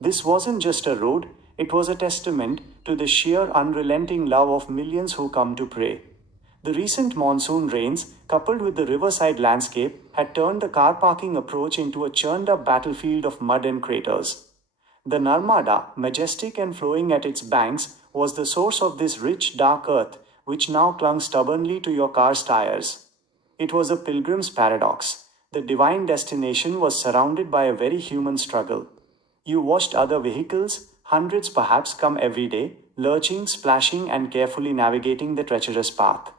This wasn't just a road, it was a testament to the sheer unrelenting love of millions who come to pray. The recent monsoon rains, coupled with the riverside landscape, had turned the car parking approach into a churned up battlefield of mud and craters. The Narmada, majestic and flowing at its banks, was the source of this rich, dark earth, which now clung stubbornly to your car's tires. It was a pilgrim's paradox. The divine destination was surrounded by a very human struggle. You watched other vehicles, hundreds perhaps, come every day, lurching, splashing, and carefully navigating the treacherous path.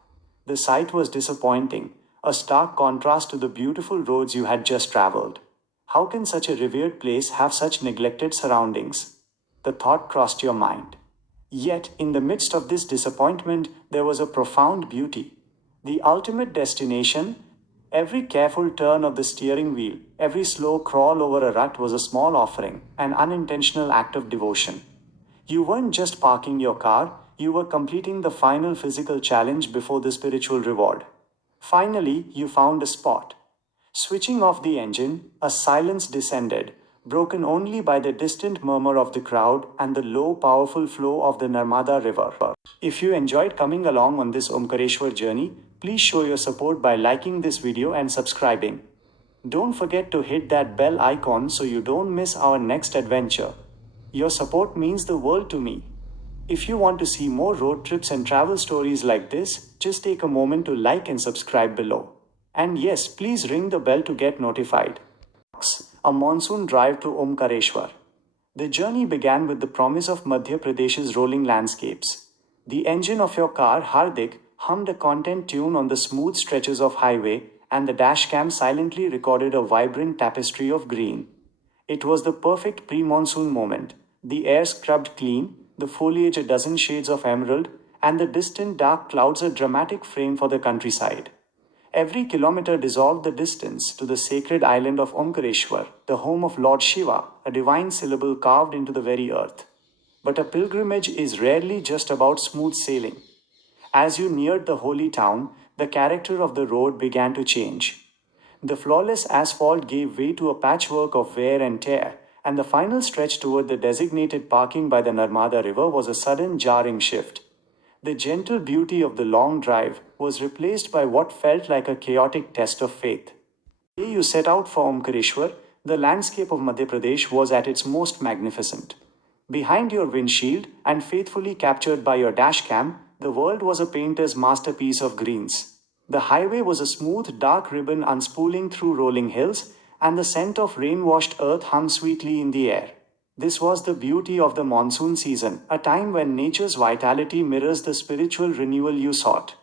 The sight was disappointing, a stark contrast to the beautiful roads you had just traveled. How can such a revered place have such neglected surroundings? The thought crossed your mind. Yet, in the midst of this disappointment, there was a profound beauty. The ultimate destination, every careful turn of the steering wheel, every slow crawl over a rut was a small offering, an unintentional act of devotion. You weren't just parking your car, you were completing the final physical challenge before the spiritual reward. Finally, you found a spot. Switching off the engine, a silence descended, broken only by the distant murmur of the crowd and the low, powerful flow of the Narmada River. If you enjoyed coming along on this Omkareshwar journey, please show your support by liking this video and subscribing. Don't forget to hit that bell icon so you don't miss our next adventure. Your support means the world to me. If you want to see more road trips and travel stories like this, just take a moment to like and subscribe below. And yes, please ring the bell to get notified. A monsoon drive to Omkareshwar. The journey began with the promise of Madhya Pradesh's rolling landscapes. The engine of your car, Hardik, hummed a content tune on the smooth stretches of highway, and the dashcam silently recorded a vibrant tapestry of green. It was the perfect pre-monsoon moment. The air scrubbed clean, the foliage a dozen shades of emerald, and the distant dark clouds a dramatic frame for the countryside. Every kilometer dissolved the distance to the sacred island of Omkareshwar, the home of Lord Shiva, a divine syllable carved into the very earth. But a pilgrimage is rarely just about smooth sailing. As you neared the holy town, the character of the road began to change. The flawless asphalt gave way to a patchwork of wear and tear, and the final stretch toward the designated parking by the Narmada River was a sudden jarring shift. The gentle beauty of the long drive was replaced by what felt like a chaotic test of faith. The day you set out for Omkareshwar, the landscape of Madhya Pradesh was at its most magnificent. Behind your windshield, and faithfully captured by your dashcam, the world was a painter's masterpiece of greens. The highway was a smooth, dark ribbon unspooling through rolling hills, and the scent of rain-washed earth hung sweetly in the air. This was the beauty of the monsoon season, a time when nature's vitality mirrors the spiritual renewal you sought.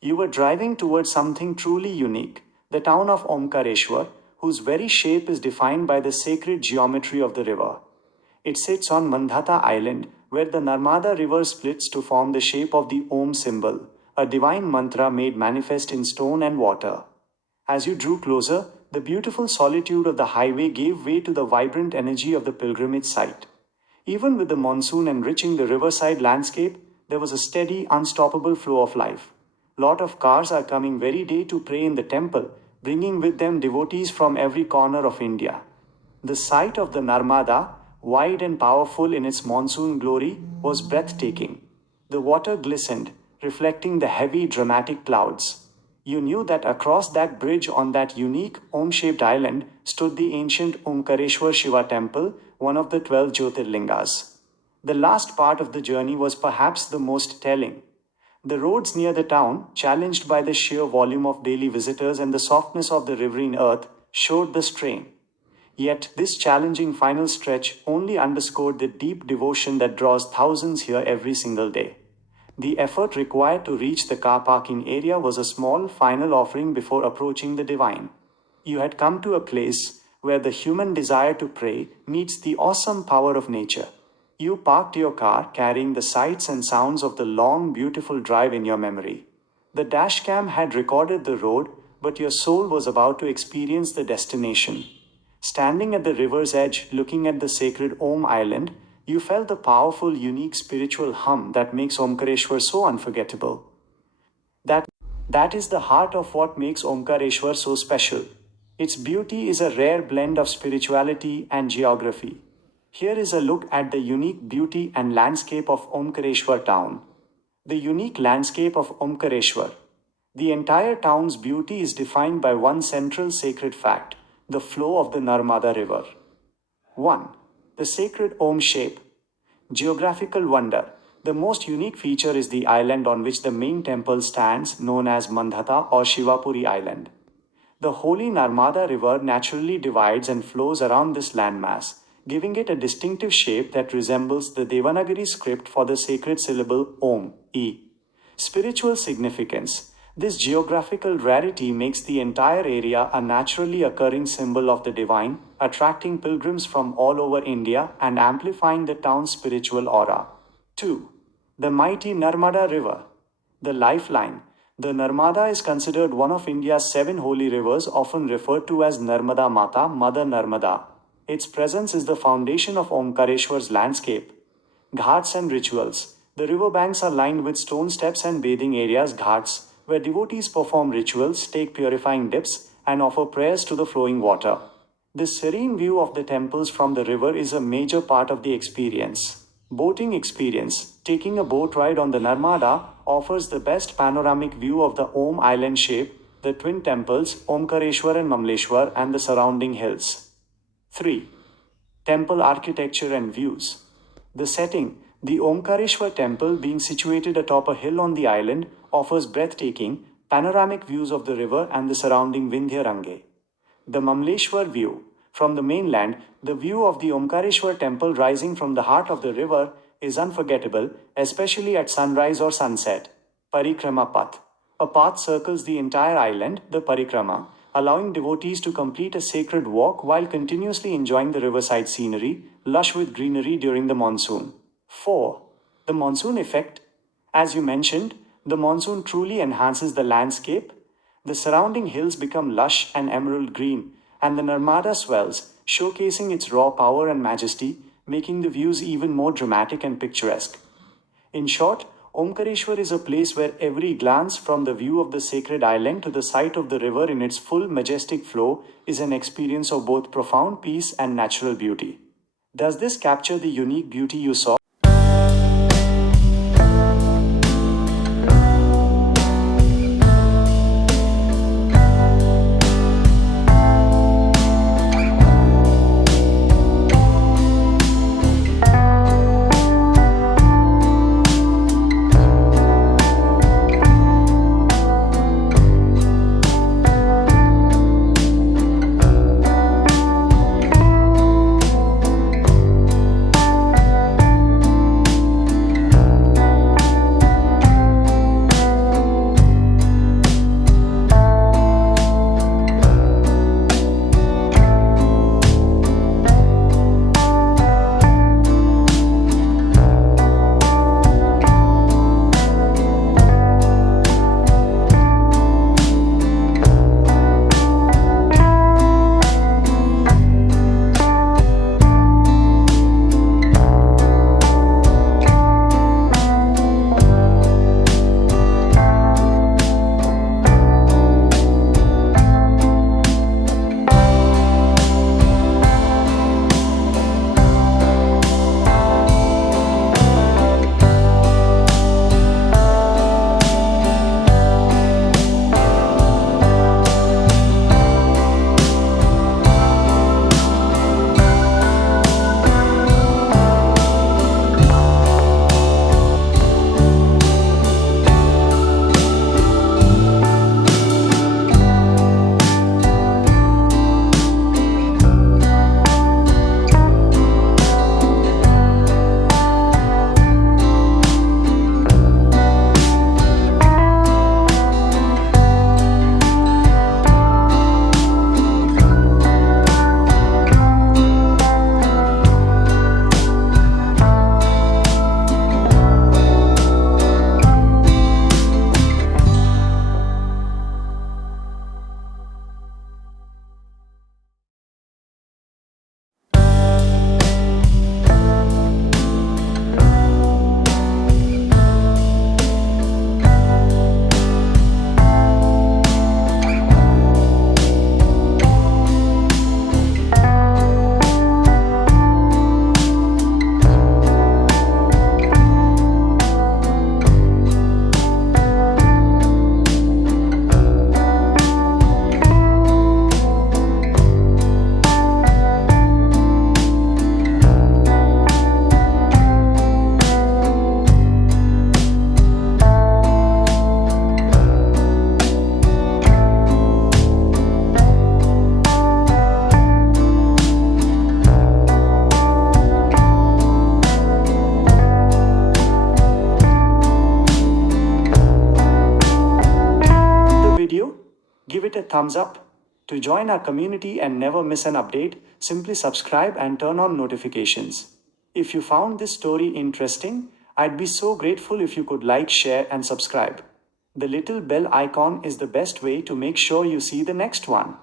You were driving towards something truly unique, the town of Omkareshwar, whose very shape is defined by the sacred geometry of the river. It sits on Mandhata Island, where the Narmada River splits to form the shape of the Om symbol, a divine mantra made manifest in stone and water. As you drew closer, the beautiful solitude of the highway gave way to the vibrant energy of the pilgrimage site. Even with the monsoon enriching the riverside landscape, there was a steady, unstoppable flow of life. Lot of cars are coming very day to pray in the temple, bringing with them devotees from every corner of India. The sight of the Narmada, wide and powerful in its monsoon glory, was breathtaking. The water glistened, reflecting the heavy, dramatic clouds. You knew that across that bridge on that unique Om-shaped island stood the ancient Omkareshwar Shiva temple, one of the 12 Jyotirlingas. The last part of the journey was perhaps the most telling. The roads near the town, challenged by the sheer volume of daily visitors and the softness of the riverine earth, showed the strain. Yet this challenging final stretch only underscored the deep devotion that draws thousands here every single day. The effort required to reach the car parking area was a small final offering before approaching the divine. You had come to a place where the human desire to pray meets the awesome power of nature. You parked your car, carrying the sights and sounds of the long, beautiful drive in your memory. The dashcam had recorded the road, but your soul was about to experience the destination. Standing at the river's edge, looking at the sacred Om Island, you felt the powerful, unique spiritual hum that makes Omkareshwar so unforgettable. That is the heart of what makes Omkareshwar so special. Its beauty is a rare blend of spirituality and geography. Here is a look at the unique beauty and landscape of Omkareshwar town. The unique landscape of Omkareshwar. The entire town's beauty is defined by one central sacred fact, the flow of the Narmada river. 1. The sacred Om shape. Geographical wonder. The most unique feature is the island on which the main temple stands, known as Mandhata or Shivapuri Island. The holy Narmada River naturally divides and flows around this landmass, giving it a distinctive shape that resembles the Devanagari script for the sacred syllable Om, E. Spiritual significance. This geographical rarity makes the entire area a naturally occurring symbol of the divine, attracting pilgrims from all over India and amplifying the town's spiritual aura. 2. The mighty Narmada River. The lifeline. The Narmada is considered one of India's 7 holy rivers, often referred to as Narmada Mata, Mother Narmada. Its presence is the foundation of Omkareshwar's landscape. Ghats and rituals. The riverbanks are lined with stone steps and bathing areas, ghats, where devotees perform rituals, take purifying dips, and offer prayers to the flowing water. This serene view of the temples from the river is a major part of the experience. Boating experience. Taking a boat ride on the Narmada offers the best panoramic view of the Om island shape, the twin temples, Omkareshwar and Mamleshwar, and the surrounding hills. 3. Temple architecture and views. The setting. The Omkareshwar temple, being situated atop a hill on the island, offers breathtaking, panoramic views of the river and the surrounding Vindhya Range. The Mamleshwar view. From the mainland, the view of the Omkareshwar temple rising from the heart of the river is unforgettable, especially at sunrise or sunset. Parikrama Path. A path circles the entire island, the Parikrama, allowing devotees to complete a sacred walk while continuously enjoying the riverside scenery, lush with greenery during the monsoon. 4. The monsoon effect. As you mentioned, the monsoon truly enhances the landscape. The surrounding hills become lush and emerald green, and the Narmada swells, showcasing its raw power and majesty, making the views even more dramatic and picturesque. In short, Omkareshwar is a place where every glance from the view of the sacred island to the sight of the river in its full majestic flow is an experience of both profound peace and natural beauty. Does this capture the unique beauty you saw? thumbs up. To join our community and never miss an update, simply subscribe and turn on notifications. If you found this story interesting, I'd be so grateful if you could like, share, and subscribe. The little bell icon is the best way to make sure you see the next one.